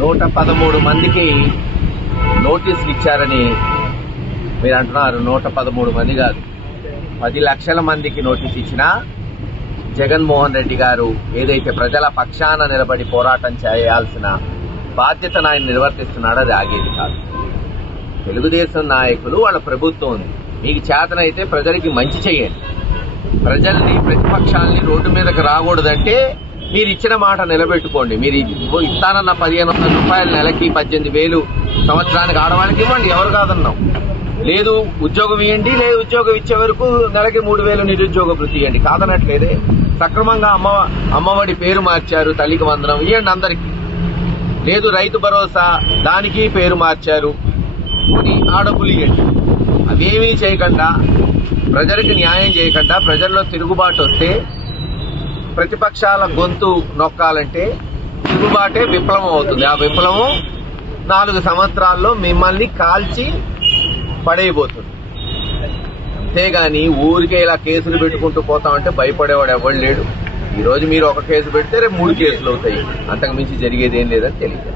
నూట పదమూడు మందికి నోటీసులు ఇచ్చారని మీరు అంటున్నారు. నూట పదమూడు మంది కాదు. పది లక్షల మందికి నోటీస్ ఇచ్చినా జగన్మోహన్ రెడ్డి గారు ఏదైతే ప్రజల పక్షాన నిలబడి పోరాటం చేయాల్సిన బాధ్యతను ఆయన నిర్వర్తిస్తున్నాడో అది ఆగేది కాదు. తెలుగుదేశం నాయకులు వాళ్ళ ప్రభుత్వం ఉంది. మీకు చేతనైతే ప్రజలకి మంచి చేయండి. ప్రజల్ని ప్రతిపక్షాలని రోడ్డు మీదకి రాకూడదంటే మీరు ఇచ్చిన మాట నిలబెట్టుకోండి. మీరు ఇస్తానన్న పదిహేను వందల రూపాయలు నెలకి పద్దెనిమిది వేలు సంవత్సరానికి ఆడవాళ్ళకి ఇవ్వండి. ఎవరు కాదన్నాం. లేదు ఉద్యోగం ఇవ్వండి లేదు ఉద్యోగం ఇచ్చే వరకు నెలకి మూడు వేలు నిరుద్యోగ వృత్తి ఇవ్వండి కాదనట్లేదే. సక్రమంగా అమ్మ అమ్మఒడి పేరు మార్చారు తల్లికి వందనం ఇవ్వండి అందరికి. లేదు రైతు భరోసా దానికి పేరు మార్చారు. కొని ఆ ఇవ్వండి అవేమీ చేయకుండా ప్రజలకు న్యాయం చేయకుండా ప్రజల్లో తిరుగుబాటు వస్తే ప్రతిపక్షాల గొంతు నొక్కాలంటే తిరుగుబాటే విప్లవం అవుతుంది ఆ విప్లవం నాలుగు సంవత్సరాల్లో మిమ్మల్ని కాల్చి పడేయబోతుంది. అంతేగాని ఊరికే ఇలా కేసులు పెట్టుకుంటూ పోతామంటే భయపడేవాడు ఎవడు లేడు. ఈరోజు మీరు ఒక కేసు పెడితే రేపు మూడు కేసులు అవుతాయి. అంతకు మించి జరిగేది ఏం లేదని తెలియదు.